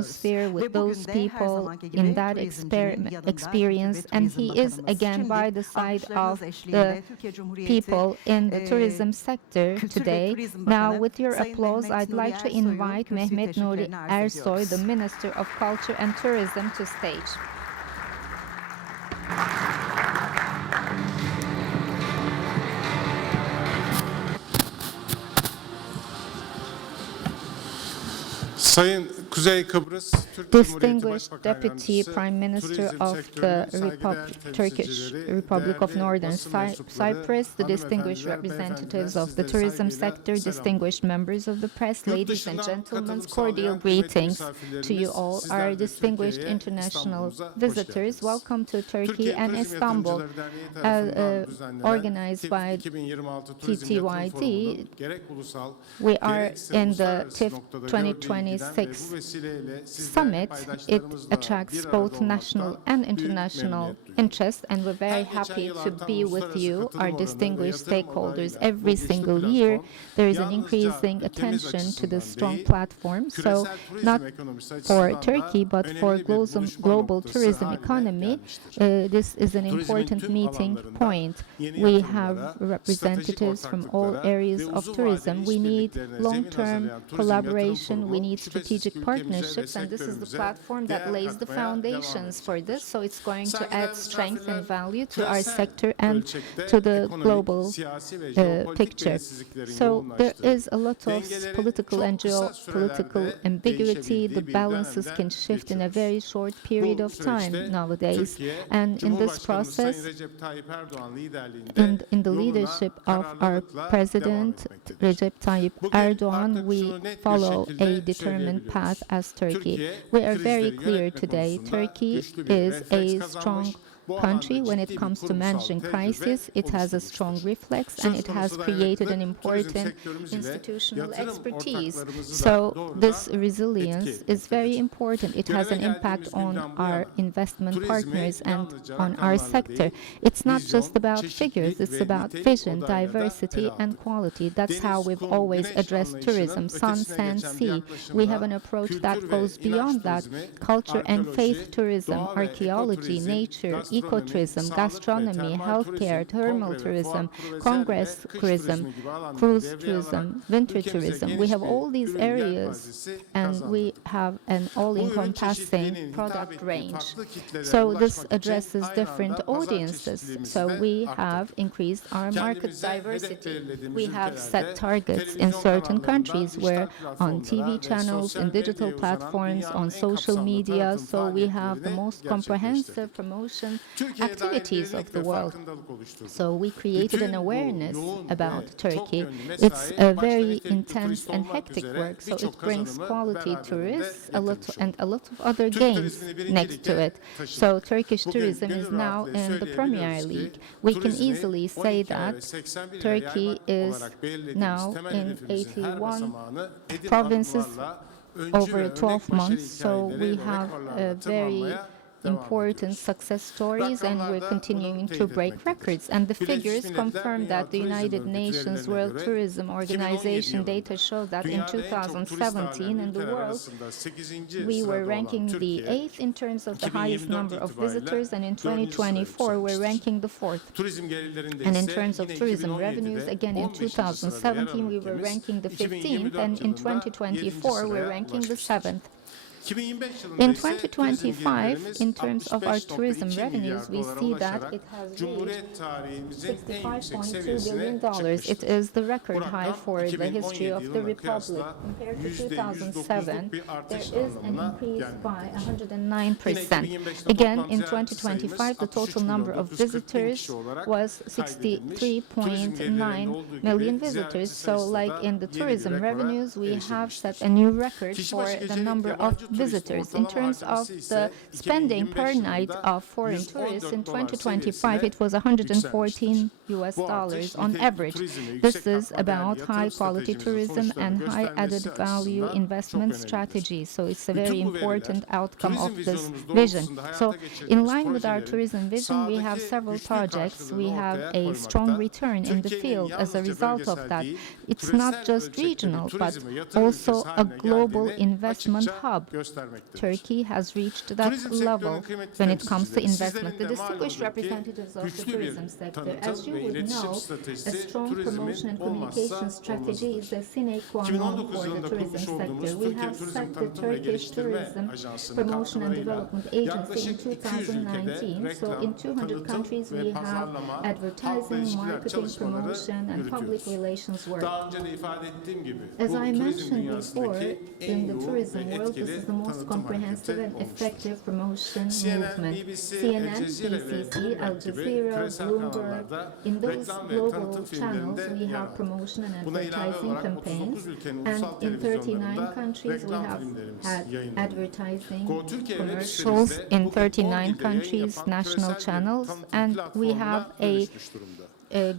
atmosphere with those people in that experience, and he is again by the side of the people in the tourism sector today. Now, with your applause, I'd like to invite Mehmet Nuri Ersoy, the Minister of Culture and Tourism, to stage. Distinguished Deputy Prime Minister of the Turkish Republic of Northern Cyprus, the distinguished representatives of the tourism sector, distinguished members of the press, ladies and gentlemen, cordial greetings to you all. Our distinguished international visitors, welcome to Turkey and Istanbul. Organized by TIF2026, we are in the TIF2026 summit. It attracts both national and international interest, and we're very happy to be with you, our distinguished stakeholders. Every single year, there is an increasing attention to the strong platform. So, not for Turkey, but for global tourism economy, this is an important meeting point. We have representatives from all areas of tourism. We need long-term collaboration. We need strategic partnerships, and this is the platform that lays the foundations for this. So it's going to add strength and value to our sector and to the global picture. So there is a lot of political and geopolitical ambiguity. The balances can shift in a very short period of time nowadays. And in this process, in the leadership of our President Recep Tayyip Erdogan, we follow a determined path as Turkey. We are very clear today. Turkey is a strong country when it comes to managing crisis. It has a strong reflex, and it has created an important institutional expertise. So this resilience is very important. It has an impact on our investment partners and on our sector. It's not just about figures, it's about vision, diversity, and quality. That's how we've always addressed tourism, sun, sand, sea. We have an approach that goes beyond that. Culture and faith tourism, archaeology, nature, ecotourism, gastronomy, healthcare, thermal tourism, congress tourism, cruise tourism, winter tourism. We have all these areas, and we have an all-encompassing product range. So this addresses different audiences. So we have increased our market diversity. We have set targets in certain countries where on TV channels, in digital platforms, on social media. So we have the most comprehensive promotion activities of the world. So we created an awareness about Turkey. It's a very intense and hectic work, so it brings quality tourists a lot of other gains next to it. So Turkish tourism is now in the Premier League. We can easily say that Turkey is now in 81 provinces over 12 months. So we have a very important success stories, and we're continuing to break records. And the figures confirm that the United Nations World Tourism Organization data show that in 2017 in the world, we were ranking the 8th in terms of the highest number of visitors, and in 2024, we're ranking the 4th. And in terms of tourism revenues, again, in 2017, we were ranking the 15th, and in 2024, we're ranking the 7th. In 2025, in terms of our tourism revenues, we see that it has reached $65.2 billion. It is the record high for the history of the Republic. Compared to 2007, there is an increase by 109%. Again, in 2025, the total number of visitors was 63.9 million visitors. So, like in the tourism revenues, we have set a new record for the number of visitors. In terms of the spending per night of foreign tourists, in 2025 it was $114 US dollars on average. This is about high-quality tourism and high added value investment strategies. So it's a very important outcome of this vision. So in line with our tourism vision, we have several projects. We have a strong return in the field as a result of that. It's not just regional, but also a global investment hub. Turkey has reached that level when it comes to investment. The distinguished representatives of the tourism sector, as you would know, a strong promotion and communication strategy is a sine qua non for the tourism sector. We have set the Turkish Tourism Promotion and Development Agency in 2019. So in 200 countries we have advertising, marketing, promotion, and public relations work. As I mentioned before, in the tourism world, this is the most comprehensive and effective promotion movement. CNN, BBC, Al Jazeera, Bloomberg, in those global channels we have promotion and advertising campaigns, and in 39 countries we have had advertising commercials in 39 countries, national channels, and we have a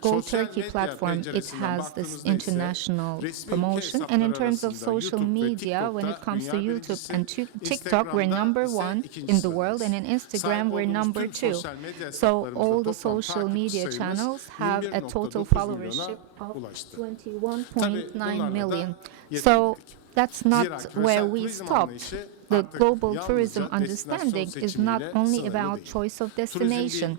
Go Turkey platform. It has this international promotion. And in terms of social media, when it comes to YouTube and TikTok, we're #1 in the world, and in Instagram, we're #2. So all the social media channels have a total followership of 21.9 million. So that's not where we stopped. The global tourism understanding is not only about choice of destination.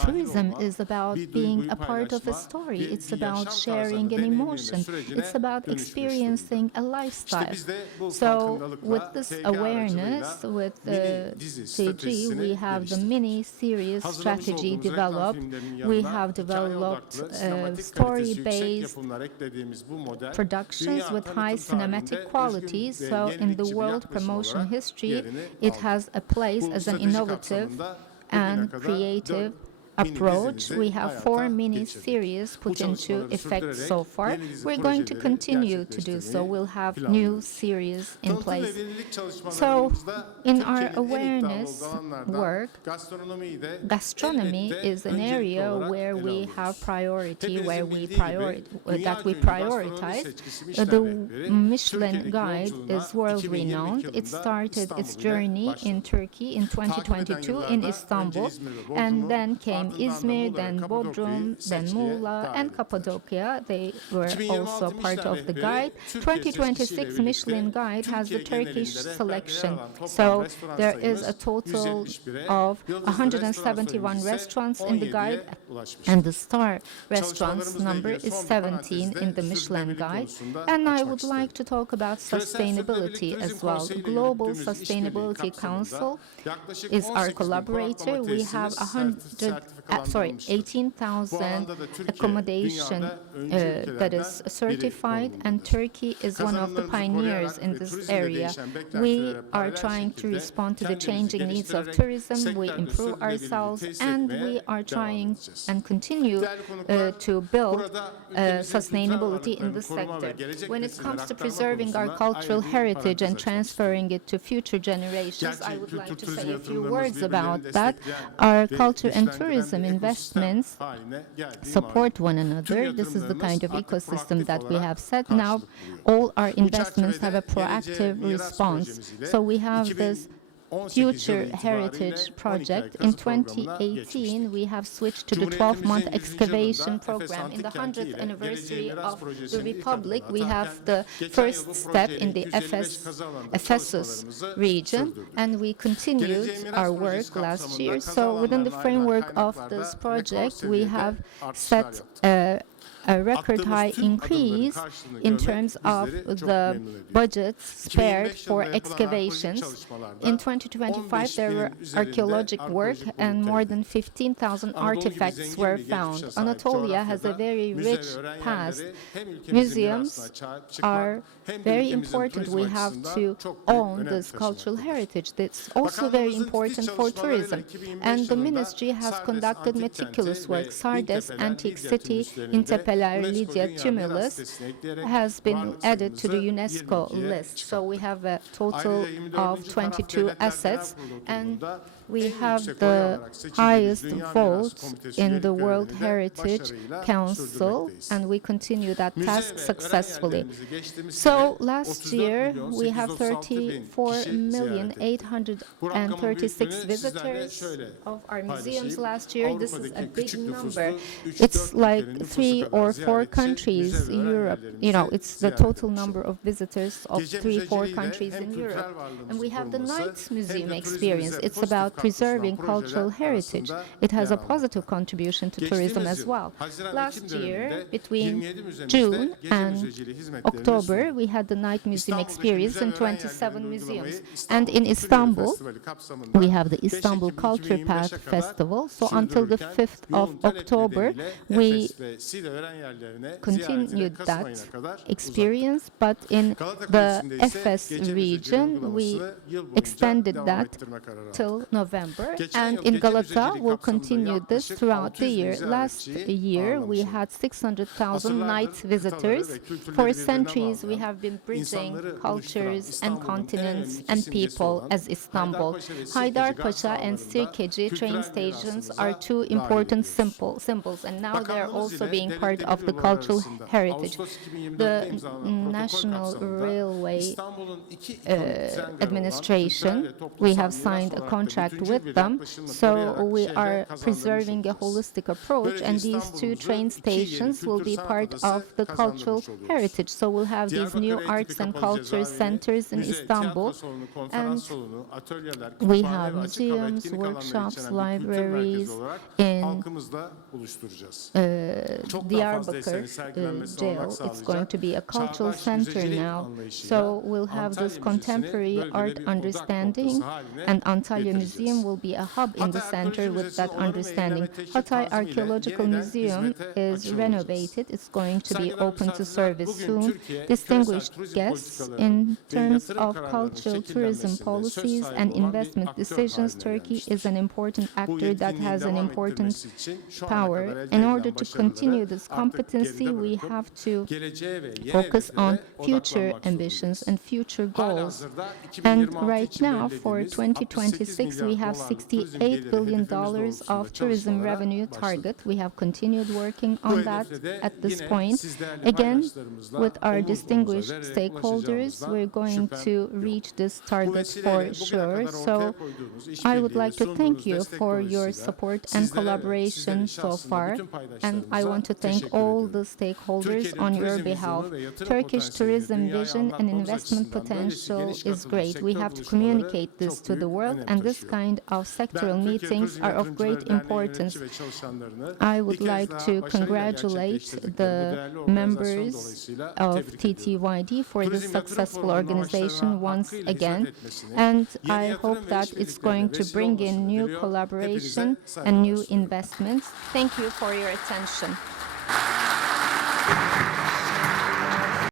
Tourism is about being a part of a story. It's about sharing an emotion. It's about experiencing a lifestyle. So with this awareness, with TG, we have the mini-series strategy developed. We have developed story-based productions with high cinematic quality. So in the world promotion history, it has a place as an innovative and creative approach. We have 4 mini-series put into effect so far. We're going to continue to do so. We'll have new series in place. So in our awareness work, gastronomy is an area where we have priority, that we prioritize. The Michelin Guide is world-renowned. It started its journey in Turkey in 2022 in Istanbul, and then came Izmir, then Bodrum, then Muğla, and Cappadocia. They were also part of the guide. 2026 Michelin Guide has the Turkish selection. So there is a total of 171 restaurants in the guide, and the star restaurants number is 17 in the Michelin Guide. And I would like to talk about sustainability as well. The Global Sustainability Council is our collaborator. We have 18,000 accommodation that is certified, and Turkey is one of the pioneers in this area. We are trying to respond to the changing needs of tourism. We improve ourselves, and we are trying and continue to build sustainability in the sector. When it comes to preserving our cultural heritage and transferring it to future generations, I would like to say a few words about that. Our culture and tourism investments support one another. This is the kind of ecosystem that we have set. Now, all our investments have a proactive response. So we have this Future Heritage Project. In 2018, we have switched to the 12-month excavation program. In the 100th anniversary of the Republic, we have the first step in the Ephesus region, and we continued our work last year. So within the framework of this project, we have set a record high increase in terms of the budgets spared for excavations. In 2025, there were archaeological work, and more than 15,000 artifacts were found. Anatolia has a very rich past. Museums are very important. We have to own this cultural heritage. That's also very important for tourism. And the ministry has conducted meticulous work. Sardes Antique City in Tepeler, Lydia Tumulus, has been added to the UNESCO list. So we have a total of 22 assets, and We have the highest vote in the World Heritage Council, and we continue that task successfully. So last year, we have 34,836,000 visitors of our museums last year. This is a big number. It's like 3 or 4 countries in Europe. You know, it's the total number of visitors of 3 or 4 countries in Europe. And we have the night museum experience. It's about preserving cultural heritage. It has a positive contribution to tourism as well. Last year, between June and October, we had the night museum experience in 27 museums. And in Istanbul, we have the Istanbul Culture Path Festival. So until the 5th of October, we continued that experience, but in the Efes region, we extended that till November. And in Galata, we'll continue this throughout the year. Last year, we had 600,000 night visitors. For centuries, we have been bridging cultures and continents and people as Istanbul. Haydarpaşa and Sirkeci train stations are 2 important symbols, and now they're also being part of the cultural heritage. The National Railway Administration, we have signed a contract with them, so we are preserving a holistic approach, and these 2 train stations will be part of the cultural heritage. So we'll have these new arts and culture centers in Istanbul, and we have museums, workshops, libraries in Diyarbakır jail. It's going to be a cultural center now. So we'll have this contemporary art understanding, and Antalya Museum will be a hub in the center with that understanding. Hatay Archaeological Museum is renovated. It's going to be open to service soon. Distinguished guests, in terms of cultural tourism policies and investment decisions, Turkey is an important actor that has an important power. In order to continue this competency, we have to focus on future ambitions and future goals. And right now, for 2026, we have $68 billion of tourism revenue target. We have continued working on that at this point. Again, with our distinguished stakeholders, we're going to reach this target for sure. So I would like to thank you for your support and collaboration so far, and I want to thank all the stakeholders on your behalf. Turkish tourism vision and investment potential is great. We have to communicate this to the world, and this kind of sectoral meetings are of great importance. I would like to congratulate the members of TTYD for this successful organization once again, and I hope that it's going to bring in new collaboration and new investments. Thank you for your attention.